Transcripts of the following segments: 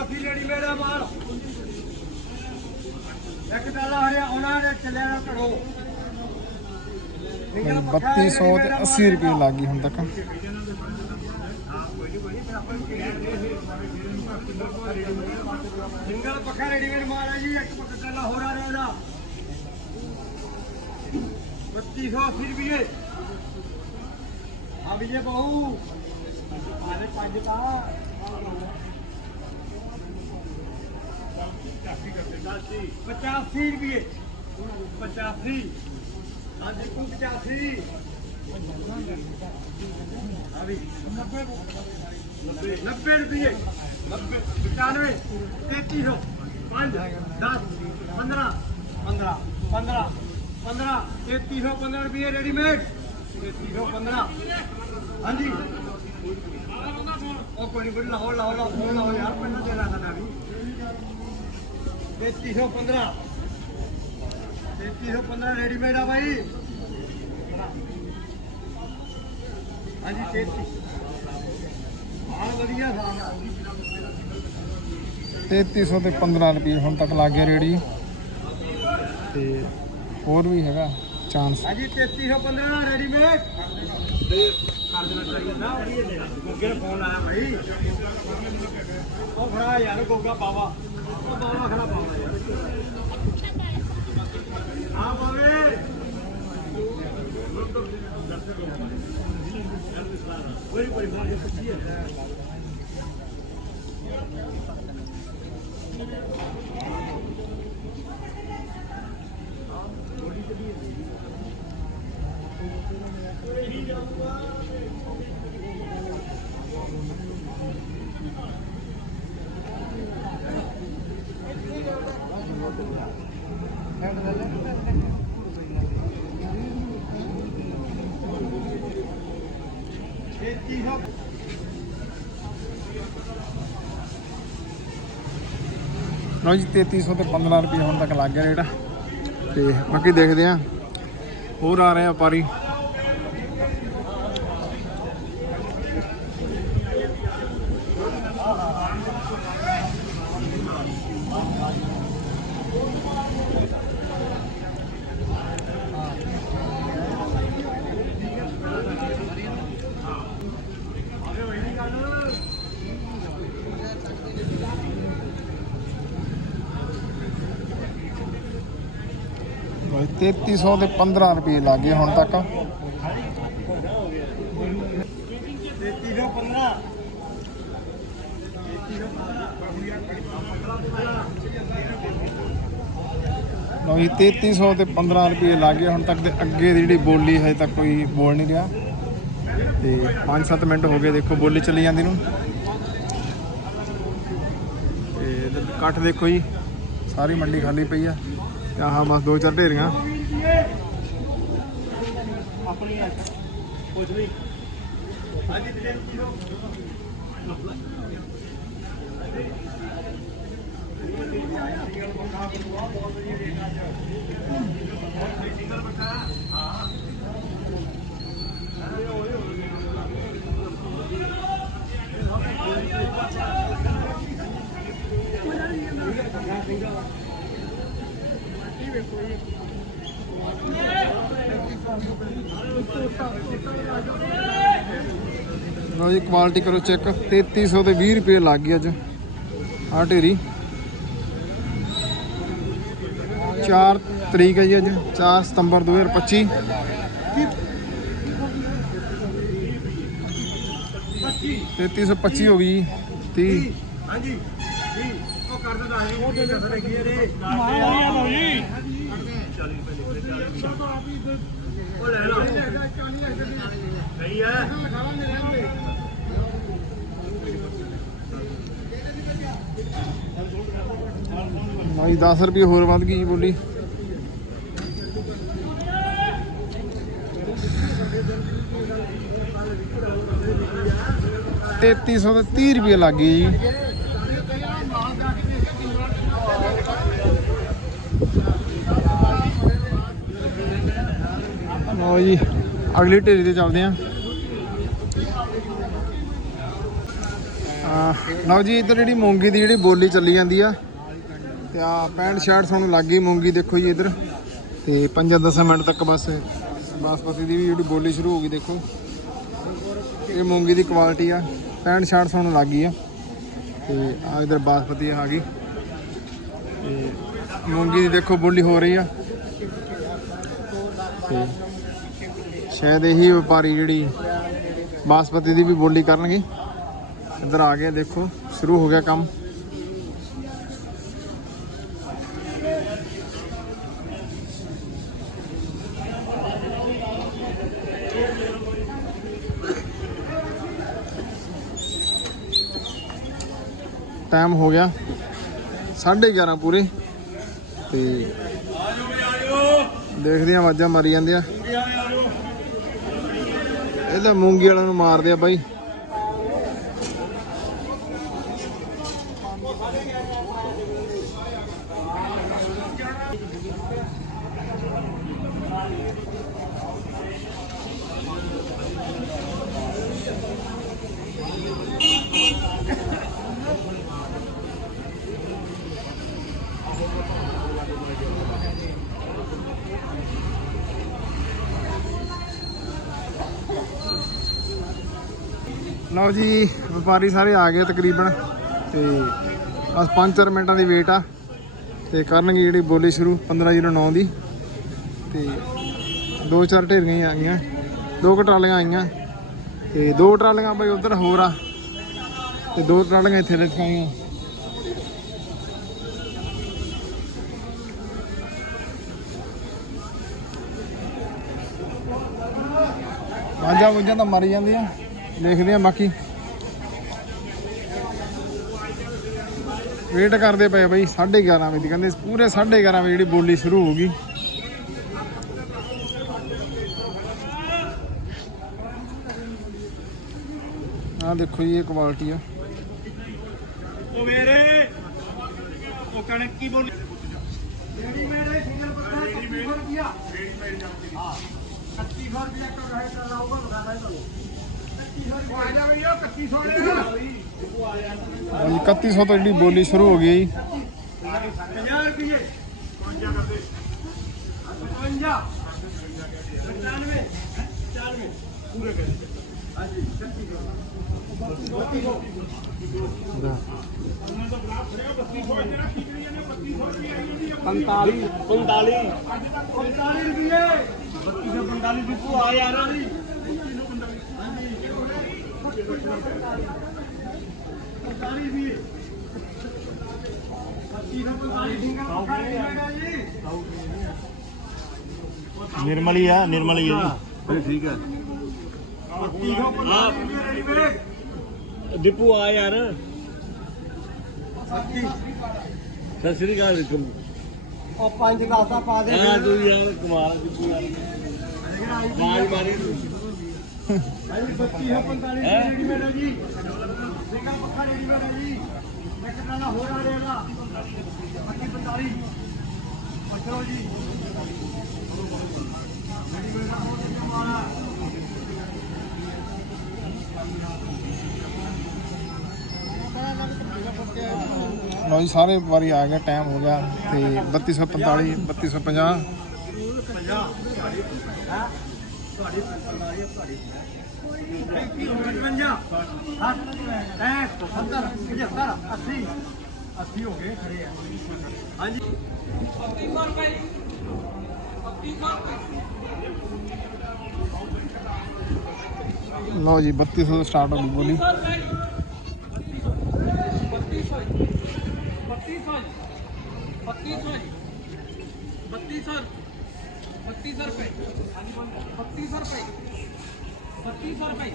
3380 ready ਮੇਰਾ ਮਾਲ। ਇੱਕ ਡਾਲਾ ਹਰਿਆ ਉਹਨਾਂ ਦੇ ਚੱਲਿਆ ਨਾ ਘੜੋ 3200 ਤੇ 80 ਰੁਪਏ ਲੱਗ ਗਈ ਹੁਣ ਤੱਕ। ਸਿੰਗਲ ਪੱਖਾ ਰੈਡੀਮੇਡ ਮਾਲ ਹੈ ਜੀ ਇੱਕ ਪੱਖਾ ਕੱਲਾ ਹੋਰ ਆ ਰਿਹਾ ਇਹਦਾ 3280 ਰੁਪਏ। ਆ ਵਿਜੇ ਬਾਹੂ। ਆਲੇ ਪੰਜ ਦਾ 85 ਰੁਪਏ। 85 ਹਾਂਜੀ ਤੂੰ 85 ਆ ਵੀ 90 90 ਰੁਪਏ। 90 95 3300 5 10 15 15 15 15 3315 ਰੁਪਏ ਰੈਡੀਮੇਡ। 3315 ਹਾਂਜੀ। ਉਹ ਕੋਈ ਨਹੀਂ ਲਾਓ ਲਾਓ ਲਾਓ ਲਾਓ ਯਾਰ, ਪਹਿਲਾਂ ਦੇ ਰਹਾ ਸਾਡਾ ਵੀ 3315 3315 ਰੈਡੀਮੇਡ ਆ ਭਾਈ ਹਾਂਜੀ 33 ਮਾਲ ਵਧੀਆ ਸਾਰਾ 3300 ਤੇ 15 ਰੁਪਏ ਹੁਣ ਤੱਕ ਲੱਗ ਗਿਆ ਰੇੜੀ ਤੇ ਹੋਰ ਵੀ ਹੈਗਾ। ਚਾਂਸ। ਹਾਂਜੀ 3315 ਰੈਡੀਮੇਡ ਕਰ ਦੇਣਾ ਚਾਹੀਦਾ ਨਾ। ਗੋਗੇ ਫੋਨ ਆਇਆ ਭਾਈ ਉਹ ਫੜਾ ਯਾਰ, ਗੋਗਾ ਬਾਵਾ ਉਹ ਬਾਵਾ ਖੜਾ ਬਾਵਾ ਯਾਰ। ਆ ਬਾਵੇ ਬੜੀ ਬੜੀ ਬਾਤ ਸੱਚੀ ਹੈ ਲਓ ਜੀ 3300 ਤੇ 15 ਰੁਪਏ ਹੁਣ ਤੱਕ ਲੱਗ ਗਿਆ ਰੇਟ। ਤੇ ਬਾਕੀ ਦੇਖਦੇ ਆ ਹੋਰ ਆ ਰਹੇ ਆ ਵਪਾਰੀ 3300 ਤੇ 15 ਰੁਪਏ ਲੱਗ ਗਏ ਹੁਣ ਤੱਕ। ਛੇਤੀ ਹੋ 15 ਲਓ ਜੀ 3300 ਤੇ 15 ਰੁਪਏ ਲੱਗ ਗਏ ਹੁਣ ਤੱਕ ਤੇ ਅੱਗੇ ਦੀ ਜਿਹੜੀ ਬੋਲੀ ਹਜੇ ਤੱਕ ਕੋਈ ਬੋਲ ਨਹੀਂ ਰਿਹਾ। ਤੇ 5-7 ਮਿੰਟ ਹੋ ਗਏ ਦੇਖੋ ਬੋਲੀ ਚੱਲੀ ਜਾਂਦੀ ਨੂੰ। ਤੇ ਇਹਦੇ ਦੇਖੋ ਜੀ, ਸਾਰੀ ਮੰਡੀ ਖਾਲੀ ਪਈ ਆ। ਆਹ ਬਸ ਦੋ ਚਾਰ ਢੇਰੀਆਂ। ਆਪਣੀ ਕੁਝ ਵੀ ਹਾਂਜੀ ਛੇਤੀ ਹੋ ਲਓ ਜੀ ਕੁਆਲਿਟੀ ਕਰੋ ਚੈੱਕ 3300 ਤੇ 20 ਰੁਪਏ ਲੱਗ ਗਈ ਅੱਜ। ਆ ਢੇਰੀ। 4 ਤਰੀਕ ਹੈ ਜੀ ਅੱਜ 4 ਸਤੰਬਰ 2025 3325 ਹੋ ਗਈ ਜੀ 30 ਹਾਂਜੀ ਭਾਈ ਉਹ ਲੈ ਲਾ ਸਹੀ ਹੈ। ਭਾਈ 10 ਰੁਪਏ ਹੋਰ ਵੱਧ ਗਈ ਜੀ ਬੋਲੀ। ਤੇਤੀ ਸੌ ਤੇ 30 ਰੁਪਏ ਲੱਗ ਗਏ ਜੀ। ਲਓ ਜੀ, ਅਗਲੀ ਢੇਰੀ ਤੇ ਚੱਲਦੇ ਆਂ ਲਓ ਜੀ, ਇੱਧਰ ਜਿਹੜੀ ਮੂੰਗੀ ਦੀ ਜਿਹੜੀ ਬੋਲੀ ਚੱਲੀ ਜਾਂਦੀ ਆ, ਤੇ ਆ 65 66 ਸਾਨੂੰ ਲੱਗ ਗਈ ਮੂੰਗੀ, ਦੇਖੋ ਜੀ ਇੱਧਰ। ਤੇ 5-10 ਮਿੰਟ ਤੱਕ ਬਸ ਬਾਸਪਤੀ ਦੀ ਵੀ ਜਿਹੜੀ ਬੋਲੀ ਸ਼ੁਰੂ ਹੋ ਗਈ, ਦੇਖੋ। ਇਹ ਮੂੰਗੀ ਦੀ ਕੁਆਲਿਟੀ ਆ 65 66 ਸਾਨੂੰ ਲੱਗ ਗਈ ਆ। ਤੇ ਆ ਇੱਧਰ ਬਾਸਪਤੀ ਆ ਗਈ। ਤੇ ਮੂੰਗੀ ਦੀ ਦੇਖੋ ਬੋਲੀ ਹੋ ਰਹੀ ਆ। ਤੇ ਸ਼ਾਇਦ ਇਹੀ ਵਪਾਰੀ ਜਿਹੜੀ ਬਾਸਪਤੀ ਦੀ ਵੀ ਬੋਲੀ ਕਰਨਗੇ। ਇੱਧਰ ਆ ਗਿਆ, ਦੇਖੋ, ਸ਼ੁਰੂ ਹੋ ਗਿਆ ਕੰਮ। ਟਾਈਮ ਹੋ ਗਿਆ 11:30 ਪੂਰੇ। ਤੇ ਦੇਖਦੇ ਆ ਆਵਾਜ਼ਾਂ ਮਾਰੀ ਜਾਂਦੇ ਆ ਇਹ ਤਾਂ ਮੂੰਗੀ ਵਾਲਿਆਂ ਨੂੰ ਮਾਰਦੇ ਆ ਬਾਈ। ਲਓ ਜੀ, ਵਪਾਰੀ ਸਾਰੇ ਆ ਗਏ ਤਕਰੀਬਨ ਤੇ ਬਸ 5-4 ਮਿੰਟਾਂ ਦੀ ਵੇਟ ਆ ਤੇ ਕਰਨਗੇ ਜਿਹੜੀ ਬੋਲੀ ਸ਼ੁਰੂ 1509 ਦੀ। ਤੇ ਦੋ ਚਾਰ ਢੇਰੀਆਂ ਹੀ ਆ ਗਈਆਂ, ਦੋ ਕੁ ਟਰਾਲੀਆਂ ਆਈਆਂ ਤੇ ਦੋ ਟਰਾਲੀਆਂ ਬਈ ਉਧਰ ਹੋਰ ਆ ਤੇ ਦੋ ਟਰਾਲੀਆਂ ਇੱਥੇ ਰੱਖਾਈਆਂ ਵਾਂਝਾਂ ਵੁੰਝਾਂ ਤਾਂ ਮਰ ਜਾਂਦੀਆਂ। ਦੇਖਦੇ ਆ ਬਾਕੀ। ਵੇਟ ਕਰਦੇ ਪਏ ਬਈ 11:30 ਵਜੇ ਦੀ। ਕਹਿੰਦੇ ਪੂਰੇ 11:30 ਵਜੇ ਜਿਹੜੀ ਬੋਲੀ ਸ਼ੁਰੂ ਹੋ ਗਈ ਆਹ ਦੇਖੋ ਜੀ ਇਹ ਕੁਆਲਿਟੀ ਆ। ਉਹ ਮੇਰੇ ਉਹ ਕਣਕ ਕੀ ਬੋਲੀ? ਜਿਹੜੀ ਮੇਰੇ ਸਿੰਗਲ ਪੱਤਾ 31 ਰੁਪਿਆ ਹਾਂ 31 ਰੁਪਿਆ ਕਰ ਰਹੇ ਕਰ ਲਾਊਗਾ ਲਗਾ ਦੇ ਚਲੋ 31 ਆ ਜਾ ਬਈ ਉਹ 3100 ਲੈ ਹਾਂਜੀ 3100 ਤੋਂ ਜਿਹੜੀ ਬੋਲੀ ਸ਼ੁਰੂ ਹੋ ਗਈ ਜੀ 50 ਰੁਪਏ 55 ਕਰਦੇ 55 95 94 ਪੂਰੇ ਕਰ ਹਾਂਜੀ 3100 ਪੰਤਾਲੀ ਪੰਤਾਲੀ ਪੰਤਾਲੀ ਰੁਪਏ ਬੱਤੀ ਸੌ ਪੰਤਾਲੀ ਬਿੱਕੂ ਆ ਯਾਰ ਜੀ ਪੰਤਾਲੀ ਰੁਪਏ ਬੱਤੀ ਸੌ ਪੰਤਾਲੀ ਸਿੰਗਲ ਪੱਖਾ ਨਹੀਂ ਹੋਏਗਾ ਜੀ ਨਿਰਮਲੀ ਆ ਨਿਰਮਲੀ ਆ ਜੀ। ਠੀਕ ਹੈ ਦੀਪੂ ਆ ਯਾਰ। ਸਤਿ ਸ੍ਰੀ ਅਕਾਲ ਕਮ ਉਹ ਪੰਜ ਗਲਾਸਾਂ ਪਾ ਦੇ। ਆ ਤੂੰ ਯਾਰ ਕਮਾਲ ਦੀਪੂ ਯਾਰ। ਮਾਰ ਮਾਰੀ ਬੱਤੀ ਹੈ 45 ਰੈਡੀਮੇਡ ਹੈ? ਜੀ। ਸਿੰਘਾ ਪੱਖਾ ਰੈਡੀਮੇਡ ਹੈ ਜੀ। ਇੱਕ ਟਰਾਲਾ ਹੋਰ ਆ ਰਿਹਾ ਬੱਤੀ 45 ਚਲੋ ਜੀ। ਰੈਡੀਮੇਡ ਦਾ ਹੋਰ ਮਾਰਾ ਲਓ ਜੀ ਸਾਰੇ ਵਾਰੀ ਆ ਗਿਆ ਟਾਈਮ ਹੋ ਗਿਆ ਤੇ 3245 3250 ਤੁਹਾਡੀ ਤੁਹਾਡੀ ਤੁਹਾਡੀ ਤੁਹਾਡੀ 55 60 70 80 80 ਹੋ ਗਏ, ਖੜੇ ਆ। ਹਾਂਜੀ। ਲਓ ਜੀ 3200 ਤੋਂ ਸਟਾਰਟ ਹੋ ਗਈ ਬੋਲੀ ਬੱਤੀ ਸੌ ਰੁਪਏ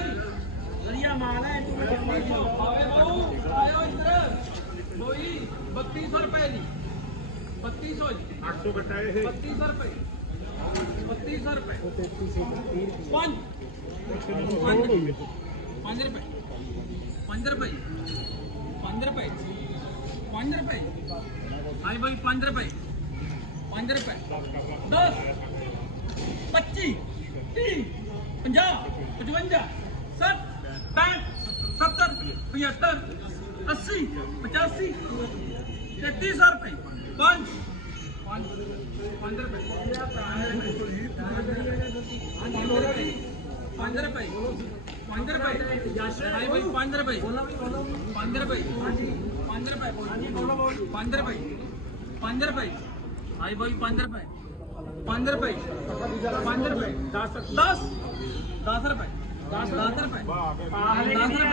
ਦੀ ਵਧੀਆ ਮਾਲ ਹੈ ਮੈਂ ਕਿੰਨੇ ਦੀ ਆਵੇ ਬਾਊ ਆਇਓ ਇੱਧਰ ਲੋਈ 3200 ਰੁਪਏ ਦੀ 3200 ਜੀ 800 ਘਟਾ ਇਹ 3200 ਰੁਪਏ 3200 ਰੁਪਏ ਪੰਜ ਪੰਜ 5 ਰੁਪਏ 5 ਰੁਪਏ 5 ਰੁਪਏ 5 ਰੁਪਏ ਹਾਈ ਬਾਈ 5 ਰੁਪਏ 5 ਰੁਪਏ 10 25 30 50 55 60 65 70 75 80 85 3300 ਰੁਪਏ 5 5 ਰੁਪਏ 5 ਰੁਪਏ 5 ਰੁਪਏ 5 ਰੁਪਏ ਹਾਈ ਬਾਈ 5 ਰੁਪਏ 5 ਰੁਪਏ 5 ਰੁਪਏ 5 ਰੁਪਏ 5 ਰੁਪਏ ਹਾਈ ਬਾਈ 5 ਰੁਪਏ 5 ਰੁਪਏ 5 ਰੁਪਏ 10 10 10 ਰੁਪਏ 10